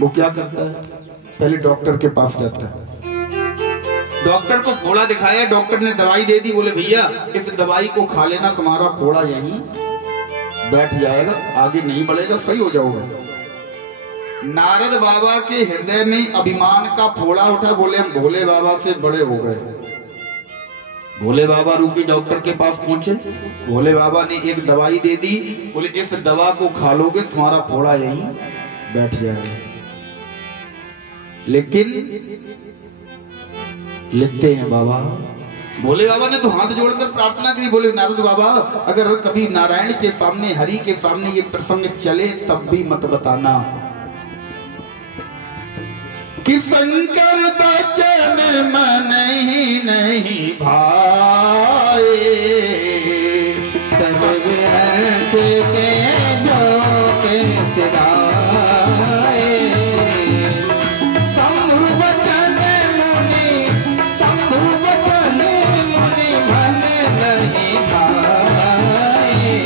वो क्या करता है, पहले डॉक्टर के पास जाता है। डॉक्टर को फोड़ा दिखाया, डॉक्टर ने दवाई दे दी, बोले भैया इस दवाई को खा लेना, तुम्हारा फोड़ा यहीं बैठ जाएगा, आगे नहीं बढ़ेगा, सही हो जाओगे। नारद बाबा के हृदय में अभिमान का फोड़ा उठा, बोले हम भोले बाबा से बड़े हो गए। भोले बाबा रूपी डॉक्टर के पास पहुंचे, भोले बाबा ने एक दवाई दे दी, बोले इस दवा को खा लोगे तुम्हारा फोड़ा यहीं बैठ जाएगा। लेकिन लिखते हैं बाबा, भोले बाबा ने तो हाथ जोड़कर प्रार्थना की, बोले नारद बाबा अगर कभी नारायण के सामने, हरि के सामने ये प्रसंग चले तब भी मत बताना कि शंकर बचन मन ही नहीं भाए, तब व्यर्थ के जो के सिराए। शंभु बचन मुनि, शंभु बचन मुनि मन नहीं भाए,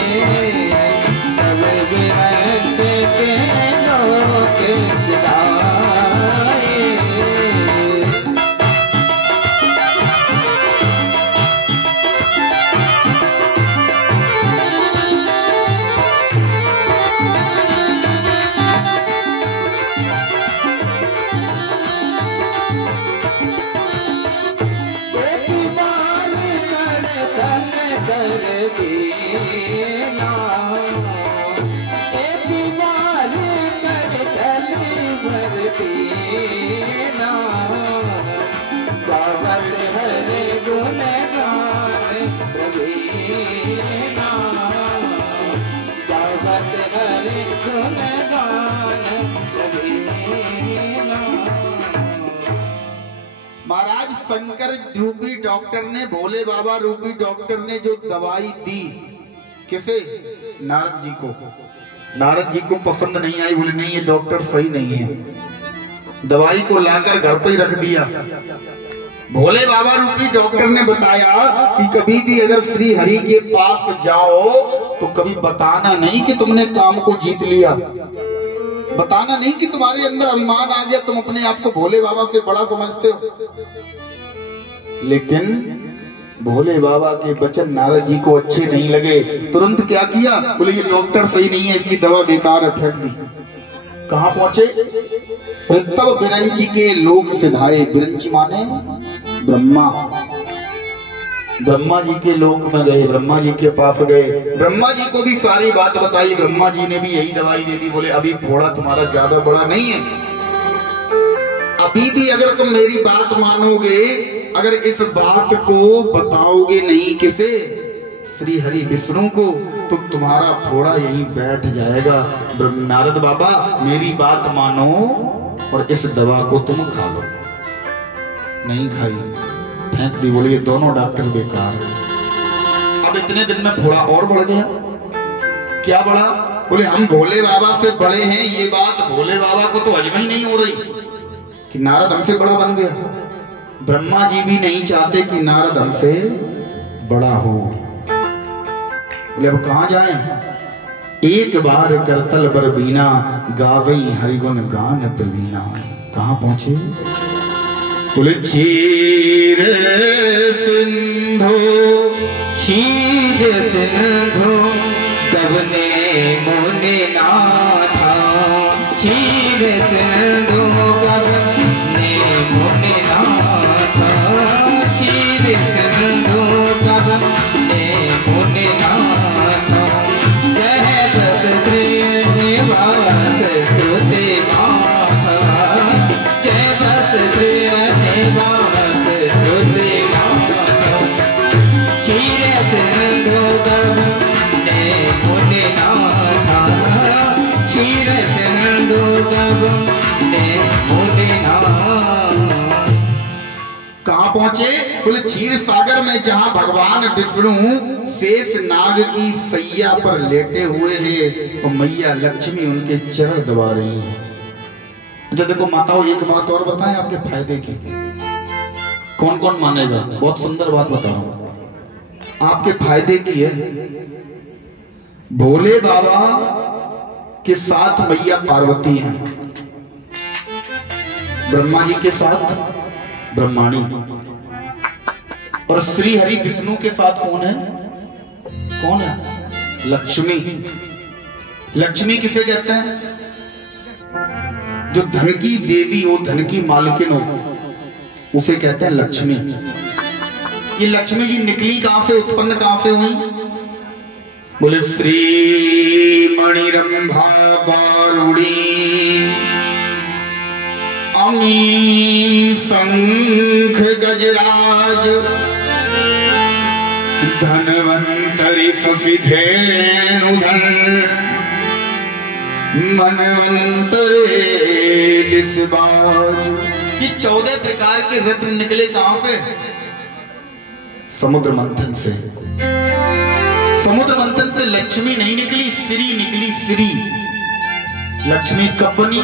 तब व्यर्थ के जो के सिराए। महाराज शंकर रूपी डॉक्टर ने, भोले बाबा रूपी डॉक्टर ने जो दवाई दी, किसे? नारद जी को। नारद जी को पसंद नहीं आई, बोले नहीं ये डॉक्टर सही नहीं है, दवाई को लाकर घर पे ही रख दिया। भोले बाबा रूपी डॉक्टर ने बताया कि कभी भी अगर श्री हरि के पास जाओ तो कभी बताना नहीं कि तुमने काम को जीत लिया, बताना नहीं कि तुम्हारे अंदर अभिमान आ गया, तुम अपने आप को भोले बाबा से बड़ा समझते हो। लेकिन भोले बाबा के वचन नारद जी को अच्छे नहीं लगे, तुरंत क्या किया, बोले ये डॉक्टर सही नहीं है, इसकी दवा बेकार है, फेंक दी। कहां पहुंचे? तब बिरंची के लोक सिधाए, बिरंची माने ब्रह्मा, ब्रह्मा जी के लोक में गए, ब्रह्मा जी के पास गए, ब्रह्मा जी को भी सारी बात बताई, ब्रह्मा जी ने भी यही दवाई दे दी, बोले अभी फोड़ा तुम्हारा ज्यादा बड़ा नहीं है, अभी भी अगर तुम मेरी बात मानोगे, अगर इस बात को बताओगे नहीं किसे, श्री हरि विष्णु को, तो तुम्हारा फोड़ा यहीं बैठ जाएगा। नारद बाबा मेरी बात मानो और इस दवा को तुम खा लो। नहीं खाई, फेंक दी, बोले ये दोनों डॉक्टर बेकार है। अब इतने दिन में फोड़ा और बढ़ गया। क्या बढ़ा? बोले हम भोले बाबा से बड़े हैं, ये बात भोले बाबा को तो हजम ही नहीं हो रही कि नारद हमसे बड़ा बन गया। ब्रह्मा जी भी नहीं चाहते कि नारद हमसे बड़ा हो। बोले अब कहां जाएं? एक बार करतल बर बीना, गावई हरिगुण गान प्रवीणा। कहां पहुंचे? बोले क्षीर सिंधु, क्षीर सिंधु कवने मुनि नाथा, क्षीर सिंधु कवने मुनि नाथा, क्षीर सिंधु कवने मुनि नाथा, जय बस श्रीनिवास स्तुति माथा, जय बस श्रीनिवास स्तुति माथा, क्षीर सिंधु कवने मुनि नाथा, क्षीर सिंधु कवने मुनि नाथा। कहां पहुंचे? बोले क्षीर सागर में, जहां भगवान विष्णु शेष नाग की सैया पर लेटे हुए हैं और मैया लक्ष्मी उनके चरण दबा रही है। अच्छा देखो माताओं, एक बात और बताएं आपके फायदे की, कौन कौन मानेगा? बहुत सुंदर बात बता रहा हूं, आपके फायदे की है। भोले बाबा के साथ मैया पार्वती हैं, ब्रह्मा जी के साथ ब्रह्माणी, और श्री हरि विष्णु के साथ कौन है? कौन है? लक्ष्मी। लक्ष्मी किसे कहते हैं? जो धन की देवी हो, धन की मालकिन हो, उसे कहते हैं लक्ष्मी। ये लक्ष्मी जी निकली कहां से, उत्पन्न कहां से हुई? बोले श्री मणिरंभा बारुणी अमी शंख गजराज धनवंतरि ससिधेनुधन मनवंतरे दिसबाज। कि 14 प्रकार के रत्न निकले कहां से? समुद्र मंथन से। समुद्र मंथन से लक्ष्मी नहीं निकली, श्री निकली। श्री लक्ष्मी कब बनी?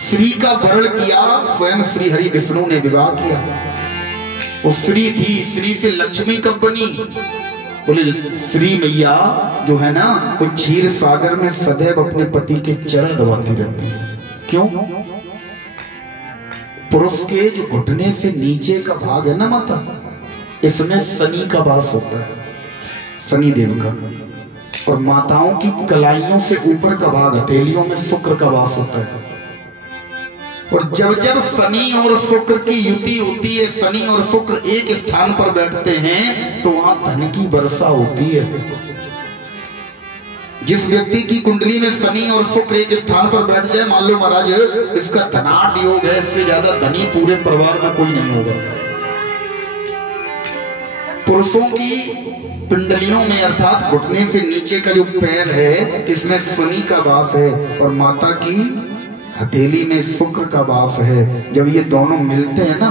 श्री का वर्ण किया स्वयं श्री हरि विष्णु ने विवाह किया, वो श्री थी। श्री से लक्ष्मी कब बनी? बोले श्री मैया जो है ना, वो क्षीर सागर में सदैव अपने पति के चरण दबाती रहती है। क्यों? पुरुष के जो घुटने से नीचे का भाग है ना माता, इसमें शनि का वास होता है, शनि देव का। और माताओं की कलाइयों से ऊपर का भाग, हथेलियों में शुक्र का वास होता है। और जब जब शनि और शुक्र की युति होती है, शनि और शुक्र एक स्थान पर बैठते हैं, तो वहां धन की वर्षा होती है। जिस व्यक्ति की कुंडली में शनि और शुक्र एक स्थान पर बैठ जाए, मान लो महाराज इसका धनाढ़ योग है, इससे ज्यादा धनी पूरे परिवार में कोई नहीं होगा। पुरुषों की पिंडलियों में अर्थात घुटने से नीचे का जो पैर है, इसमें शनि का वास है, और माता की हथेली में शुक्र का वास है। जब ये दोनों मिलते हैं ना,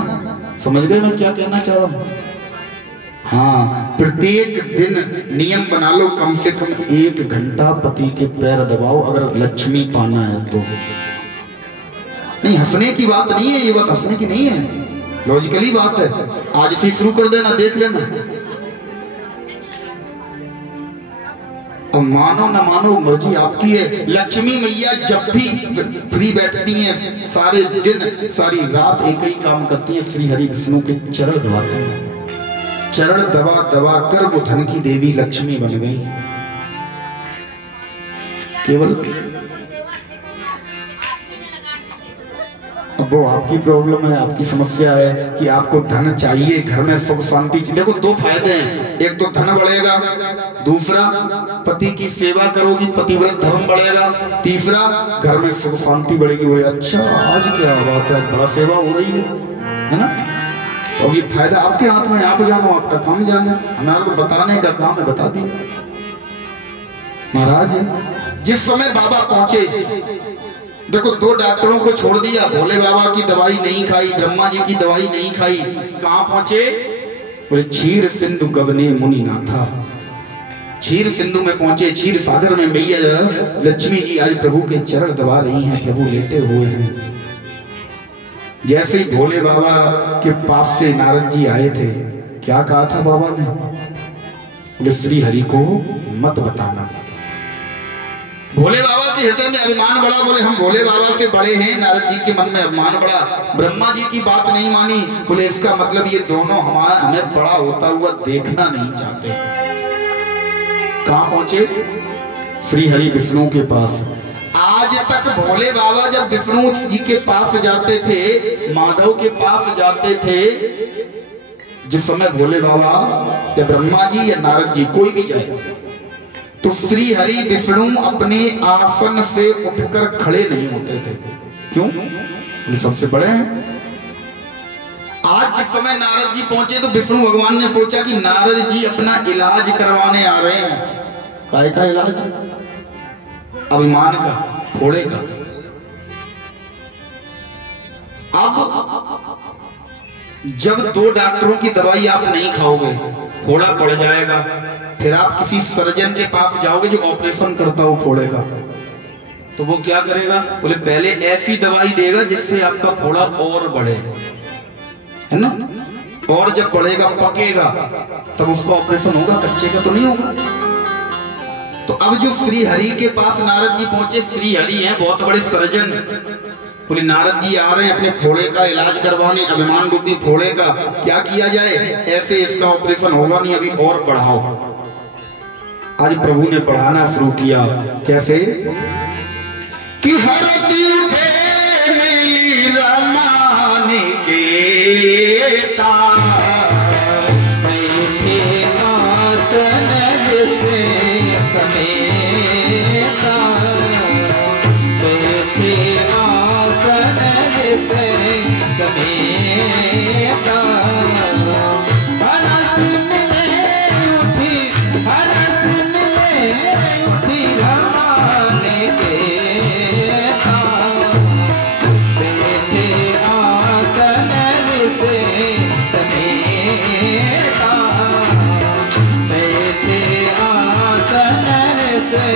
समझ गए मैं क्या कहना चाह रहा हूं? हाँ, प्रत्येक दिन नियम बना लो, कम से कम 1 घंटा पति के पैर दबाओ, अगर लक्ष्मी पाना है तो। नहीं, हंसने की बात नहीं है, ये बात हंसने की नहीं है, लॉजिकली बात है। आज से शुरू कर देना, देख लेना। और मानो न मानो मर्जी आपकी है। लक्ष्मी मैया जब भी फ्री बैठती हैं, सारे दिन सारी रात एक ही काम करती हैं, श्री हरि विष्णु के चरण दबाते हैं। चरण दबा दबा कर वो धन की देवी लक्ष्मी बन गई। केवल अब वो आपकी प्रॉब्लम है, आपकी समस्या है कि आपको धन चाहिए, घर में सुख शांति। देखो 2 फायदे हैं, एक तो धन बढ़ेगा, दूसरा पति की सेवा करोगी, पतिव्रत धर्म बढ़ेगा, तीसरा घर में सुख शांति बढ़ेगी। बोले अच्छा आज क्या बात है, बड़ा सेवा हो रही है ना? तो ये फायदा आपके हाथ में, आप जानो, आपका काम जाना, हमारा तो बताने का काम है, बता दिया। महाराज जिस समय बाबा पहुंचे, देखो 2 डॉक्टरों को छोड़ दिया, भोले बाबा की दवाई नहीं खाई, ब्रह्मा जी की दवाई नहीं खाई, कहां पहुंचे? बोले क्षीर सिंधु गगने मुनि नाथा। क्षीर सिंधु में पहुंचे, क्षीर सागर में मैया लक्ष्मी जी आज प्रभु के चरण दबा रही हैं, प्रभु लेटे हुए हैं। जैसे ही भोले बाबा के पास से नारद जी आए थे, क्या कहा था बाबा ने? बोले श्री हरि को मत बताना। भोले बाबा के हृदय में अभिमान बढ़ा, बोले हम भोले बाबा से बड़े हैं। नारद जी के मन में अभिमान बढ़ा, ब्रह्मा जी की बात नहीं मानी। बोले इसका मतलब ये दोनों हमें बड़ा होता हुआ देखना नहीं चाहते। कहां पहुंचे? श्री हरि विष्णु के पास। आज तक भोले बाबा जब विष्णु जी के पास जाते थे, माधव के पास जाते थे, जिस समय भोले बाबा या ब्रह्मा जी या नारद जी कोई भी जाए, तो श्री हरि विष्णु अपने आसन से उठकर खड़े नहीं होते थे। क्यों? ये सबसे बड़े हैं। आज जिस समय नारद जी पहुंचे तो विष्णु भगवान ने सोचा कि नारद जी अपना इलाज करवाने आ रहे हैं। काय का इलाज? अभिमान का, फोड़े का। अब जब 2 डॉक्टरों की दवाई आप नहीं खाओगे, फोड़ा पड़ जाएगा, फिर आप किसी सर्जन के पास जाओगे जो ऑपरेशन करता हो फोड़े का, तो वो क्या करेगा? बोले पहले ऐसी दवाई देगा जिससे आपका फोड़ा और बढ़े, है ना? और जब बढ़ेगा, पकेगा, तब उसका ऑपरेशन होगा, कच्चे का तो नहीं होगा। तो अब जो श्री हरि के पास नारद जी पहुंचे, श्री हरि हैं बहुत बड़े सर्जन, बोले नारद जी आ रहे हैं अपने फोड़े का इलाज करवाने, अभिमान रूपी फोड़े का क्या किया जाए, ऐसे इसका ऑपरेशन होगा नहीं, अभी और बढ़ाओ। आज प्रभु ने बढ़ाना शुरू किया। कैसे कि हरसी उठे मिली रमाने के तार, आसन से समेता, आसन से समेता, हरस में उठी रमाने के तार, बैठे आसन से समेता, बैठे आसन से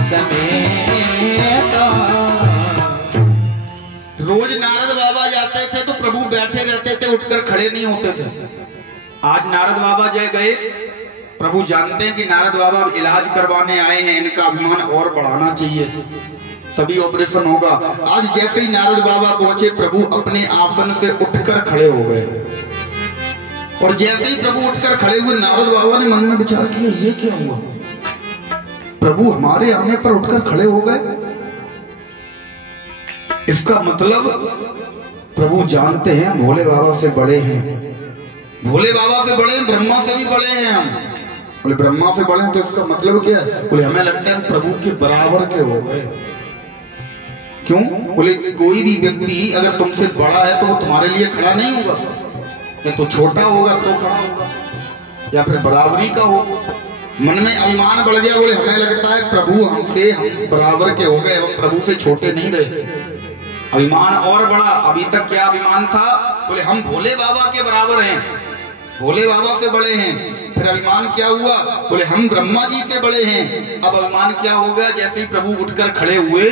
समेता। रोज नारद बाबा जाते थे तो प्रभु बैठे रहते थे, उठकर खड़े नहीं होते थे। आज नारद बाबा जय गए, प्रभु जानते हैं कि नारद बाबा इलाज करवाने आए हैं, इनका अभिमान और बढ़ाना चाहिए तभी ऑपरेशन होगा। आज जैसे ही नारद बाबा पहुंचे, प्रभु अपने आसन से उठकर खड़े हो गए, और जैसे ही प्रभु उठकर खड़े हुए, नारद बाबा ने मन में विचार किया ये क्या हुआ, प्रभु हमारे आने पर उठकर खड़े हो गए। इसका मतलब प्रभु जानते हैं भोले बाबा से बड़े हैं, भोले बाबा से बड़े हैं, ब्रह्मा से भी बड़े हैं हम। बोले ब्रह्मा से बड़े हैं तो इसका मतलब क्या है? बोले हमें लगता है प्रभु के बराबर के हो गए। क्यों? बोले कोई भी व्यक्ति अगर तुमसे बड़ा है तो वो तुम्हारे लिए खड़ा नहीं होगा, या तो छोटा होगा तो खड़ा होगा, या फिर बराबरी का हो। मन में अभिमान बढ़ गया, बोले हमें लगता है प्रभु हमसे हम बराबर के हो गए, हम प्रभु से छोटे नहीं रहे। अभिमान और बड़ा। अभी तक क्या अभिमान था? बोले हम भोले बाबा के बराबर हैं, भोले बाबा से बड़े हैं। फिर अभिमान क्या हुआ? बोले हम ब्रह्मा जी से बड़े हैं। अब अभिमान क्या हो गया? जैसे ही प्रभु उठकर खड़े हुए,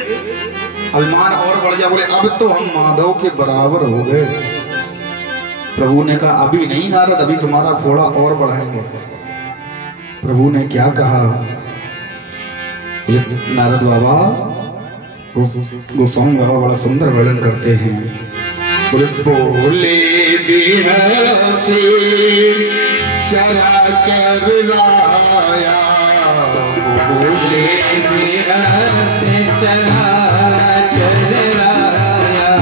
अभिमान और बढ़ गया। बोले अब तो हम माधव के बराबर हो गए। प्रभु ने कहा अभी नहीं नारद, अभी तुम्हारा फोड़ा और बढ़ाएंगे। प्रभु ने क्या कहा? नारद बाबा, गोस्वामी बाबा बड़ा सुंदर वर्णन करते हैं। बोले बोले बिहसे चराचर लाया, बोले बिहसे चराचर लाया,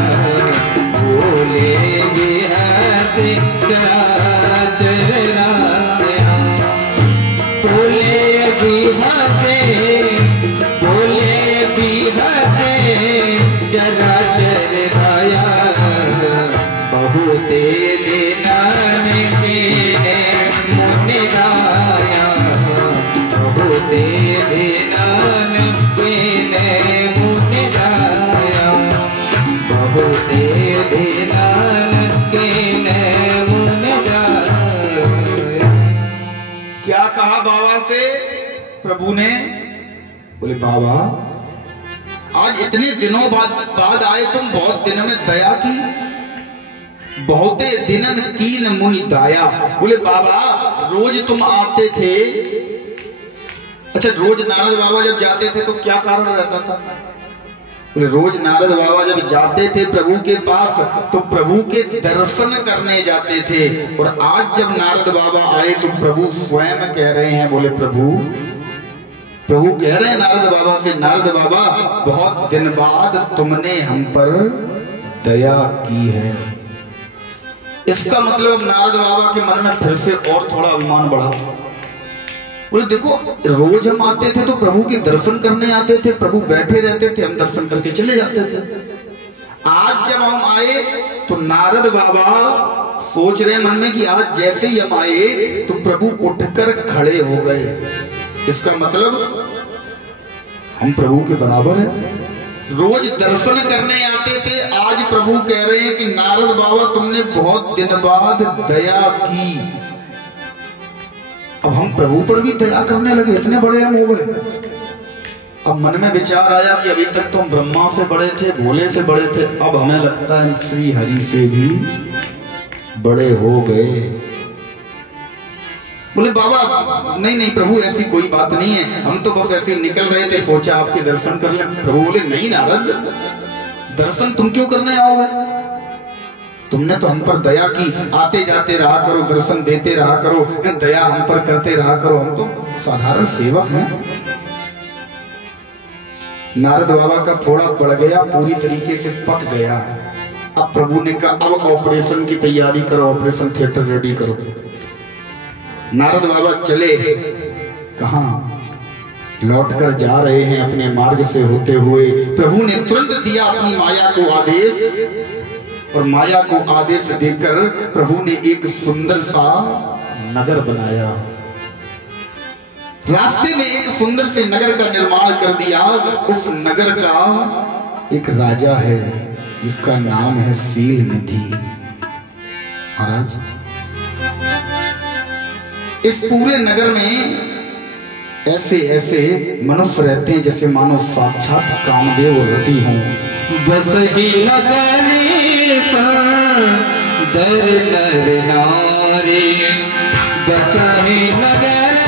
बोले बिहसे चराचर लाया, बोले बिहसे चराचर लाया, बहुते दिनन कीने मुनि गाया, बहुते दिनन कीने मुनि गाया, बहुते दिनन कीने मुनि गाया। क्या कहा बाबा से प्रभु ने? बोले बाबा आज इतने दिनों बाद आए तुम, बहुत दिनों में दया की, बहुते दिनन कीन मुनि दाया। बोले बाबा रोज तुम आते थे, अच्छा रोज नारद बाबा जब जाते थे तो क्या कारण रहता था? बोले रोज नारद बाबा जब जाते थे प्रभु के पास तो प्रभु के दर्शन करने जाते थे, और आज जब नारद बाबा आए तो प्रभु स्वयं कह रहे हैं, बोले प्रभु कह रहे हैं नारद बाबा से, नारद बाबा बहुत दिन बाद तुमने हम पर दया की है। इसका मतलब नारद बाबा के मन में फिर से और थोड़ा अभिमान बढ़ा। बोले देखो रोज हम आते थे तो प्रभु के दर्शन करने आते थे, प्रभु बैठे रहते थे, हम दर्शन करके चले जाते थे। आज जब हम आए तो नारद बाबा सोच रहे मन में कि आज जैसे ही हम आए तो प्रभु उठकर खड़े हो गए। इसका मतलब हम प्रभु के बराबर हैं। रोज दर्शन करने आते थे, आज प्रभु कह रहे हैं कि नारद बाबा तुमने बहुत दिन बाद दया की। अब हम प्रभु पर भी दया करने लगे, इतने बड़े हम हो गए। अब मन में विचार आया कि अभी तक तो हम ब्रह्मा से बड़े थे, भोले से बड़े थे, अब हमें लगता है श्री हरि से भी बड़े हो गए। बोले बाबा नहीं प्रभु ऐसी कोई बात नहीं है, हम तो बस ऐसे निकल रहे थे, सोचा आपके दर्शन कर लें। प्रभु बोले नहीं नारद, दर्शन तुम क्यों करने आओगे? तुमने तो हम पर दया की, आते जाते रहा करो, दर्शन देते रहा करो, दया हम पर करते रहा करो, हम तो साधारण सेवक हैं। नारद बाबा का फोड़ा बढ़ गया, पूरी तरीके से पक गया। अब प्रभु ने कहा अब ऑपरेशन की तैयारी करो, ऑपरेशन थिएटर रेडी करो। नारद बाबा चले, कहां? लौटकर जा रहे हैं अपने मार्ग से होते हुए। प्रभु ने तुरंत दिया अपनी माया को आदेश, और माया को आदेश देकर प्रभु ने एक सुंदर सा नगर बनाया। रास्ते में एक सुंदर से नगर का निर्माण कर दिया। उस नगर का एक राजा है जिसका नाम है सील निधि। महाराज, इस पूरे नगर में ऐसे ऐसे मनुष्य रहते हैं जैसे मानो साक्षात कामदेव रटी हों। बस ही नगरी दर नर नारी, बस ही नगर